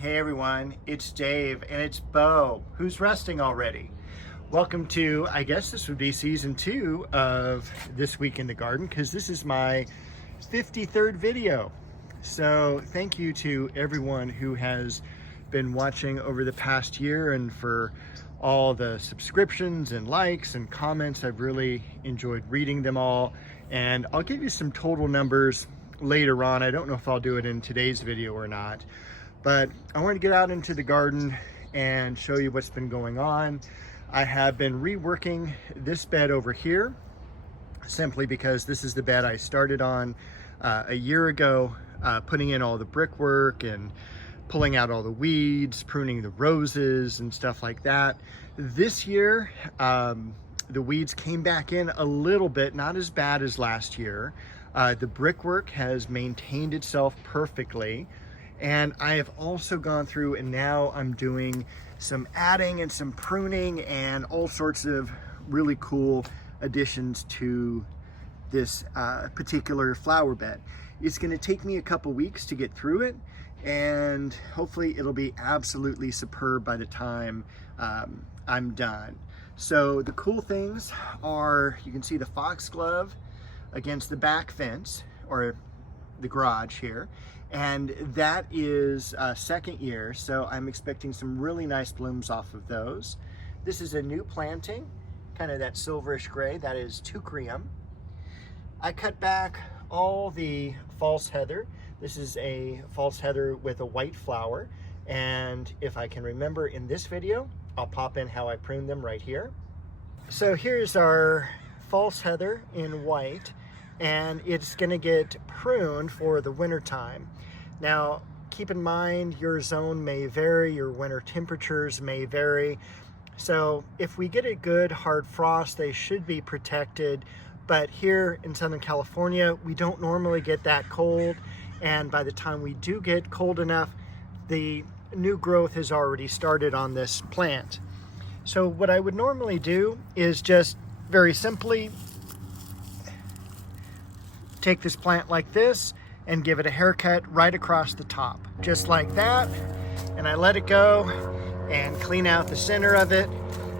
Hey everyone, it's Dave and it's Bo, who's resting already. Welcome to, I guess this would be season 2 of This Week in the Garden, because this is my 53rd video. So thank you to everyone who has been watching over the past year and for all the subscriptions and likes and comments. I've really enjoyed reading them all, and I'll give you some total numbers later on. I don't know if I'll do it in today's video or not, but I want to get out into the garden and show you what's been going on. I have been reworking this bed over here simply because this is the bed I started on a year ago, putting in all the brickwork and pulling out all the weeds, pruning the roses and stuff like that. This year, the weeds came back in a little bit, not as bad as last year. The brickwork has maintained itself perfectly. And I have also gone through and now I'm doing some adding and some pruning and all sorts of really cool additions to this particular flower bed. It's going to take me a couple weeks to get through it, and hopefully it'll be absolutely superb by the time I'm done. So the cool things are, you can see the foxglove against the back fence, or the garage here, and that is second year, so I'm expecting some really nice blooms off of those. This is a new planting, kind of that silverish gray, that is Teucrium. I cut back all the false heather. This is a false heather with a white flower, and if I can remember in this video, I'll pop in how I pruned them right here. So here's our false heather in white, and it's going to get pruned for the winter time. Now, keep in mind your zone may vary, your winter temperatures may vary. So if we get a good hard frost, they should be protected. But here in Southern California, we don't normally get that cold. And by the time we do get cold enough, the new growth has already started on this plant. So what I would normally do is just very simply take this plant like this and give it a haircut right across the top, just like that. And I let it go and clean out the center of it.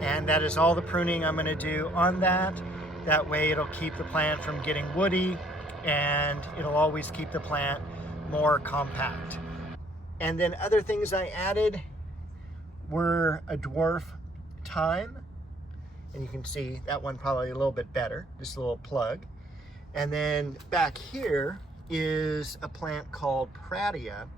And that is all the pruning I'm gonna do on that. That way it'll keep the plant from getting woody, and it'll always keep the plant more compact. And then other things I added were a dwarf thyme. And you can see that one probably a little bit better, just a little plug. And then back here is a plant called Pratia,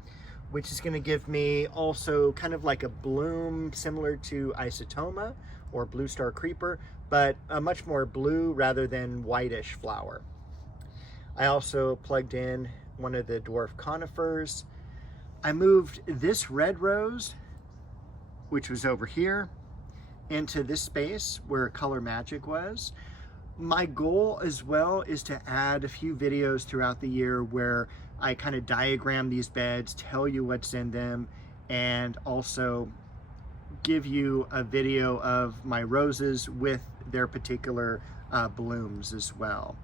which is going to give me also kind of like a bloom similar to Isotoma or Blue Star Creeper, but a much more blue rather than whitish flower. I also plugged in one of the dwarf conifers. I moved this red rose, which was over here, into this space where Color Magic was. My goal as well is to add a few videos throughout the year where I kind of diagram these beds, tell you what's in them, and also give you a video of my roses with their particular blooms as well.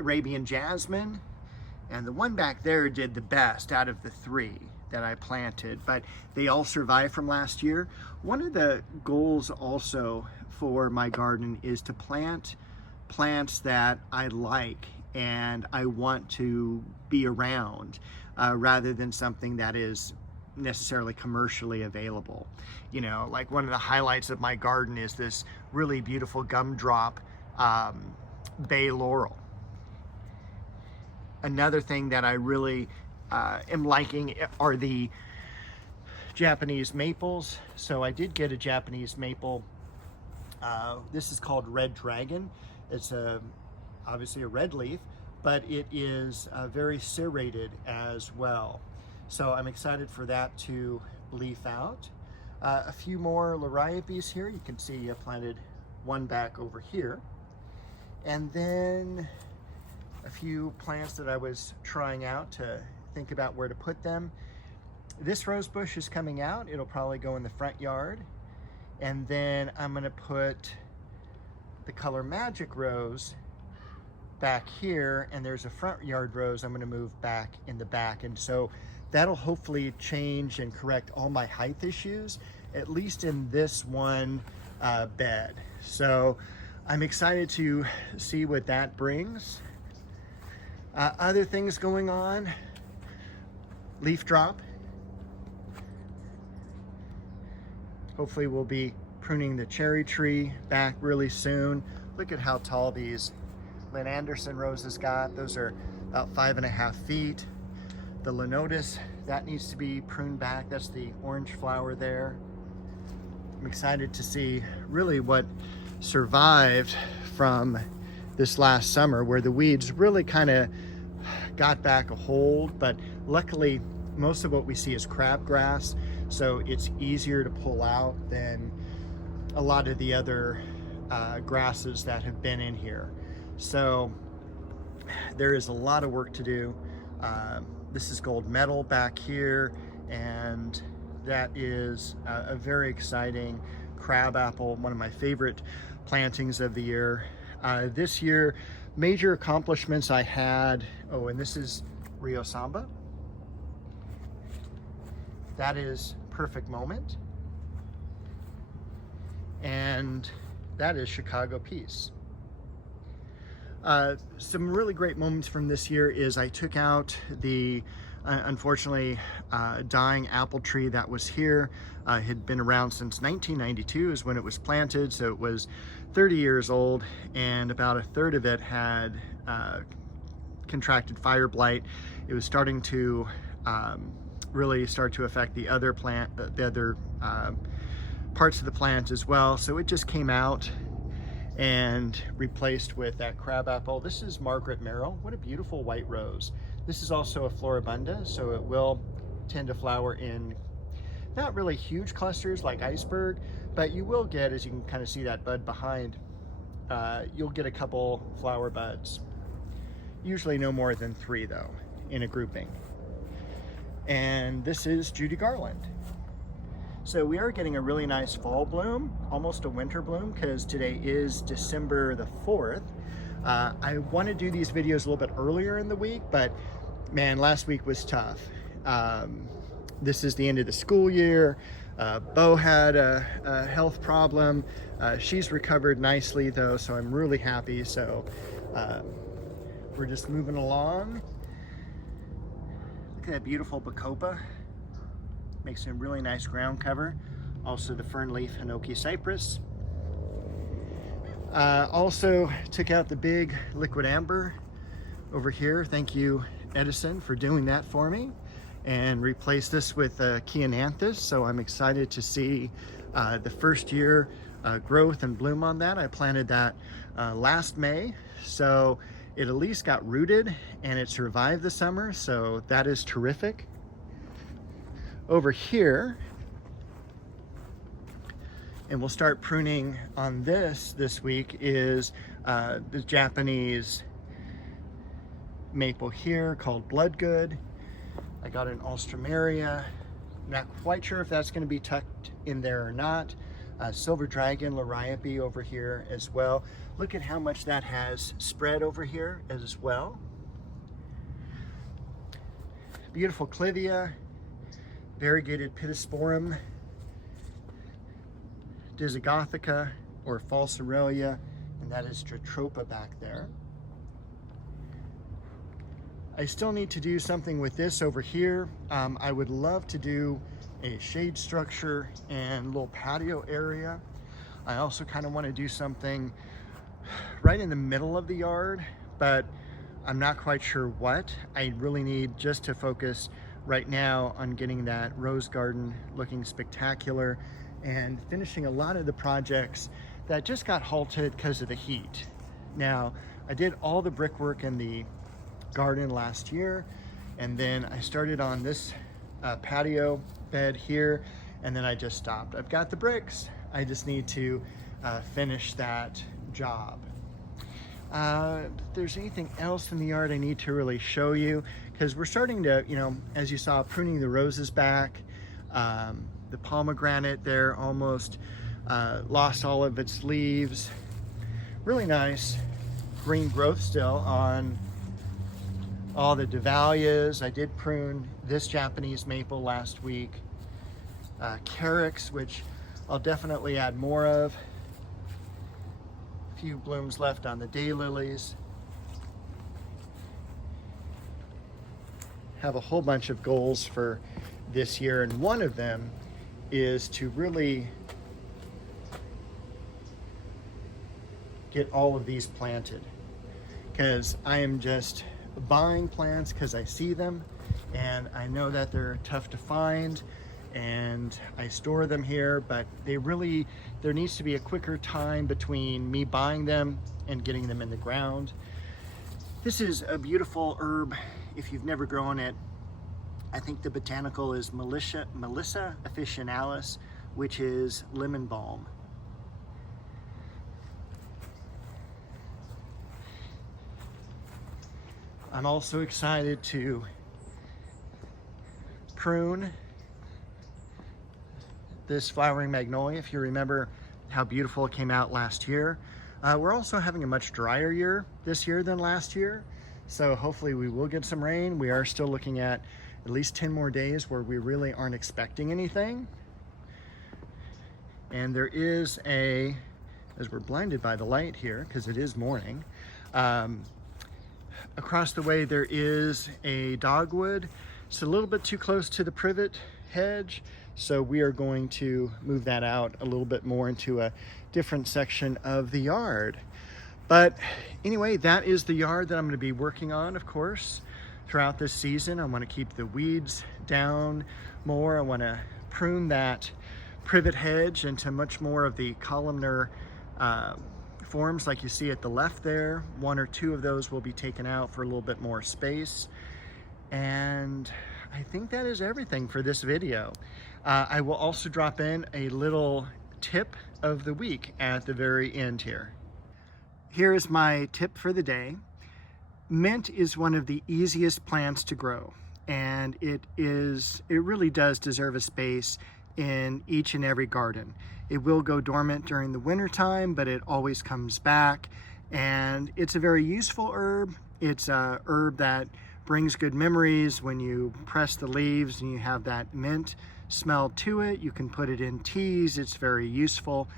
Arabian Jasmine, and the one back there did the best out of the 3 that I planted, but they all survived from last year. One of the goals also for my garden is to plant plants that I like and I want to be around, rather than something that is necessarily commercially available. You know, like one of the highlights of my garden is this really beautiful gumdrop bay laurel. Another thing that I really am liking are the Japanese maples. So I did get a Japanese maple. This is called Red Dragon. It's obviously a red leaf, but it is very serrated as well. So I'm excited for that to leaf out. A few more liriopes here. You can see I planted one back over here. And then a few plants that I was trying out to think about where to put them. This rose bush is coming out. It'll probably go in the front yard. And then I'm gonna put the Color Magic rose back here, and there's a front yard rose I'm gonna move back in the back. And so that'll hopefully change and correct all my height issues, at least in this one bed. So I'm excited to see what that brings. Other things going on, leaf drop. Hopefully we'll be pruning the cherry tree back really soon. Look at how tall these Lynn Anderson roses got. Those are about 5.5 feet. The Lenotus, that needs to be pruned back. That's the orange flower there. I'm excited to see really what survived from this last summer, where the weeds really kind of got back a hold, but luckily most of what we see is crabgrass, so it's easier to pull out than a lot of the other grasses that have been in here. So there is a lot of work to do. This is gold medal back here, and that is a very exciting crabapple, one of my favorite plantings of the year. This year, major accomplishments I had, oh, and this is Rio Samba. That is Perfect Moment. And that is Chicago Peace. Some really great moments from this year is I took out the unfortunately dying apple tree that was here. Had been around since 1992 is when it was planted, so it was 30 years old, and about a third of it had contracted fire blight. It was starting to really start to affect the other plant, the other parts of the plant as well. So it just came out and replaced with that crabapple. This is Margaret Merrill. What a beautiful white rose. This is also a floribunda, so it will tend to flower in not really huge clusters like iceberg, but you will get, as you can kind of see that bud behind, you'll get a couple flower buds. Usually no more than 3 though, in a grouping. And this is Judy Garland. So we are getting a really nice fall bloom, almost a winter bloom, because today is December the 4th. I want to do these videos a little bit earlier in the week, but man, last week was tough. This is the end of the school year. Bo had a health problem. She's recovered nicely though, so I'm really happy. So we're just moving along. Look at that beautiful bacopa. Makes a really nice ground cover. Also the fern leaf hinoki cypress. Also took out the big liquid amber over here. Thank you, Edison, for doing that for me. And replaced this with Chiananthus. So I'm excited to see the first year growth and bloom on that. I planted that last May. So it at least got rooted and it survived the summer. So that is terrific. Over here, and we'll start pruning on this week, is the Japanese maple here called Bloodgood. I got an Alstroemeria. Not quite sure if that's going to be tucked in there or not. Silver Dragon Liriope over here as well. Look at how much that has spread over here as well. Beautiful Clivia. Variegated Pittosporum, Disogothica or False Aurelia, and that is Jatropha back there. I still need to do something with this over here. I would love to do a shade structure and little patio area. I also kind of want to do something right in the middle of the yard, but I'm not quite sure what. I really need just to focus right now on getting that rose garden looking spectacular and finishing a lot of the projects that just got halted because of the heat. Now, I did all the brickwork in the garden last year, and then I started on this patio bed here, and then I just stopped. I've got the bricks. I just need to finish that job. If there's anything else in the yard I need to really show you, because we're starting to, you know, as you saw, pruning the roses back. The pomegranate there almost lost all of its leaves. Really nice green growth still on all the dahlias. I did prune this Japanese maple last week. Carex, which I'll definitely add more of. A few blooms left on the daylilies. Have a whole bunch of goals for this year, and one of them is to really get all of these planted, because I am just buying plants because I see them and I know that they're tough to find, and I store them here, but there needs to be a quicker time between me buying them and getting them in the ground. This is a beautiful herb if you've never grown it. I think the botanical is Melissa officinalis, which is lemon balm. I'm also excited to prune this flowering magnolia. If you remember how beautiful it came out last year. We're also having a much drier year this year than last year, so hopefully we will get some rain. We are still looking at least 10 more days where we really aren't expecting anything. And there is as we're blinded by the light here because it is morning, across the way there is a dogwood. It's a little bit too close to the privet hedge, so we are going to move that out a little bit more into a different section of the yard. But anyway, that is the yard that I'm going to be working on, of course, throughout this season. I want to keep the weeds down more. I want to prune that privet hedge into much more of the columnar forms like you see at the left there. One or two of those will be taken out for a little bit more space. And I think that is everything for this video. I will also drop in a little tip of the week at the very end here. Here is my tip for the day. Mint is one of the easiest plants to grow, and it really does deserve a space in each and every garden. It will go dormant during the winter time, but it always comes back, and it's a very useful herb. It's a herb that brings good memories. When you press the leaves and you have that mint smell to it, you can put it in teas. It's very useful.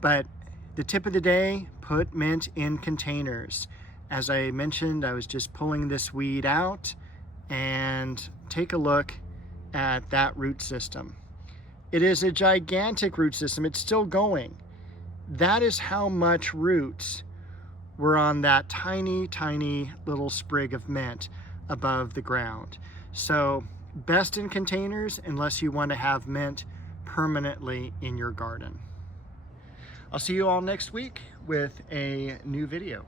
But the tip of the day, put mint in containers. As I mentioned, I was just pulling this weed out, and take a look at that root system. It is a gigantic root system. It's still going. That is how much roots were on that tiny, tiny little sprig of mint above the ground. So best in containers unless you want to have mint permanently in your garden. I'll see you all next week with a new video.